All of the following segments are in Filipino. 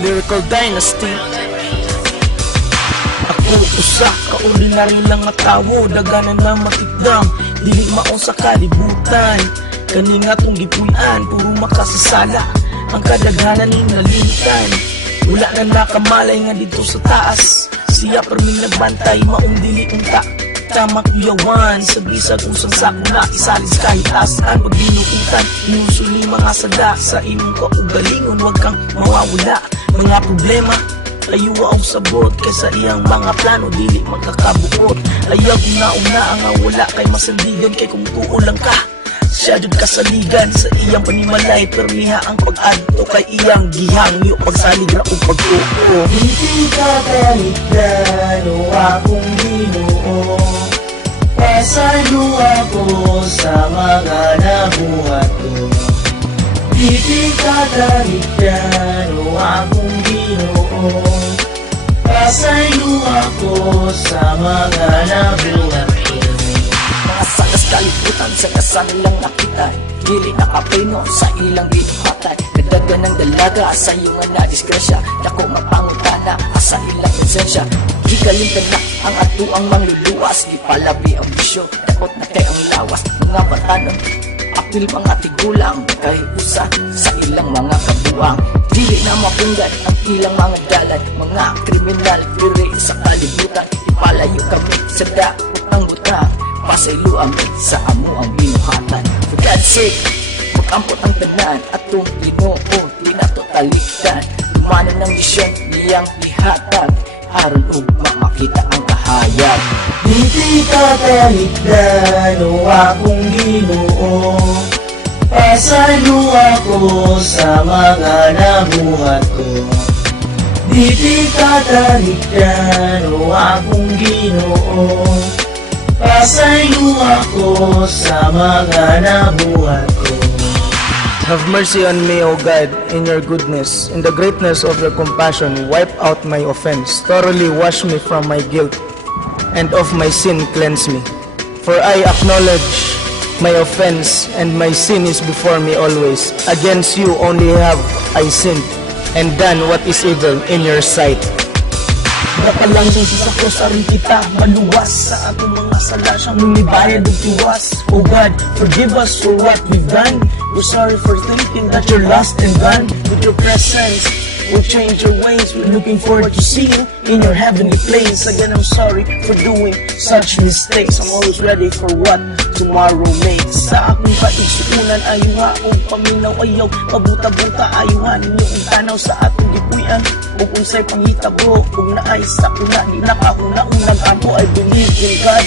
Lyrical Dynasty. Ako usa ka ordinary lang nga tawo, daganan na matikdam, dili maon sa kalibutan. Kani nga tong gipuy-an, puro makasasala, ang kadaghanan ning nalimutan. Wala na nakamalay nga dito sa taas, siya perming nagbantay, maong dili unta. Tama kuyawan, sa bisag usang sako na isalis kahit asaan. Pag binukutan, inusuli mga sada, sa imong kaugalingon wag kang mawawala. Mga problema ayaw ang sabot, kaysa iyang mga plano dili magkakabuot. Ayaw una-una ang wala kay masandigan, kay kung tuo lang ka siya jud kasaligan sa iyang panimalay. Permiha ang pag-adto kay iyang gihangyo, pagsalig ra ug pag-uo. Hindi ka kaligdan o akong Ginoo, pasalo ako sa mga nabuhat ko. Hindi ka kaligdan o akong Ginoo, pasalo ako sa mga nabuhat ko. Sagas kalibutan sa kasanilang nakita, dili nakapino sa ilang gihatan. Nagdagan ng dalaga sa iyong na-disgrasya, dako mapangutana asa ilang presensya. Gigalintan na ang atuang mangluluwas, ipalabi ang bisyo, dakot na kay ang lawas. Mga batanon, apil mga tigulang, kahit usa sa ilang mga kabuang. Dili na mapunggan ang ilang mga dalan, mga kriminal, puri sa kalibutan. Ipalayo kami sa dakot ng butang, pasaylo amin sa amo ang binuhatan. For God's sake, mag-ampot ang tanan at itong Ginoo, di na to talikdan. Lumanan ng misyon niyang ihatag, aron ugma makita ang kahayag. Hindi ka kaligdan o akong Ginoo, pasalo ako sa mga nabuhat ko. Hindi ka kaligdan o akong Ginoo, pasaylo ako sa mga nabuhat ko. Have mercy on me, O God, in your goodness. In the greatness of your compassion, wipe out my offense. Thoroughly wash me from my guilt, and of my sin cleanse me. For I acknowledge my offense, and my sin is before me always. Against you only have I sinned, and done what is evil in your sight. Nakalang sa krus aron kita maluwas sa atong mga sala, siyang lumibayad og tiwas. Oh God, forgive us for what we've done. We're sorry for thinking that you're lost and gone. With your presence, we'll change your ways. We're looking forward to see you in your heavenly place. Again, I'm sorry for doing such mistakes. I'm always ready for what tomorrow makes. Sa akong kaigsuunan, ayuha o paminaw ayaw, pabuta-buta ayuhan ninyo ang tanaw sa atong gipuyan. O kung sa'y panghitabo, kung naay sa kuna, di nakahuna-unang ako. I believe in God,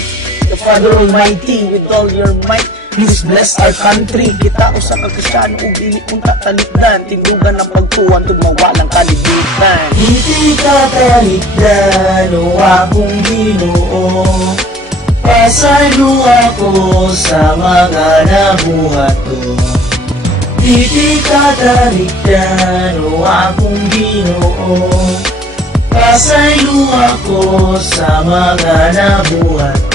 the Father Almighty, with all your might. Please bless our country. Kita o sa kagkasyan o dili punta talikdan, tindugan ang pagtuwan tud mawalang kalibutan. Hindi ka kaligdan o akong Ginoo, pasalo ako sa mga nabuhat ko. Hindi ka kaligdan o akong Ginoo, pasaylo ako sa mga nabuhat ko.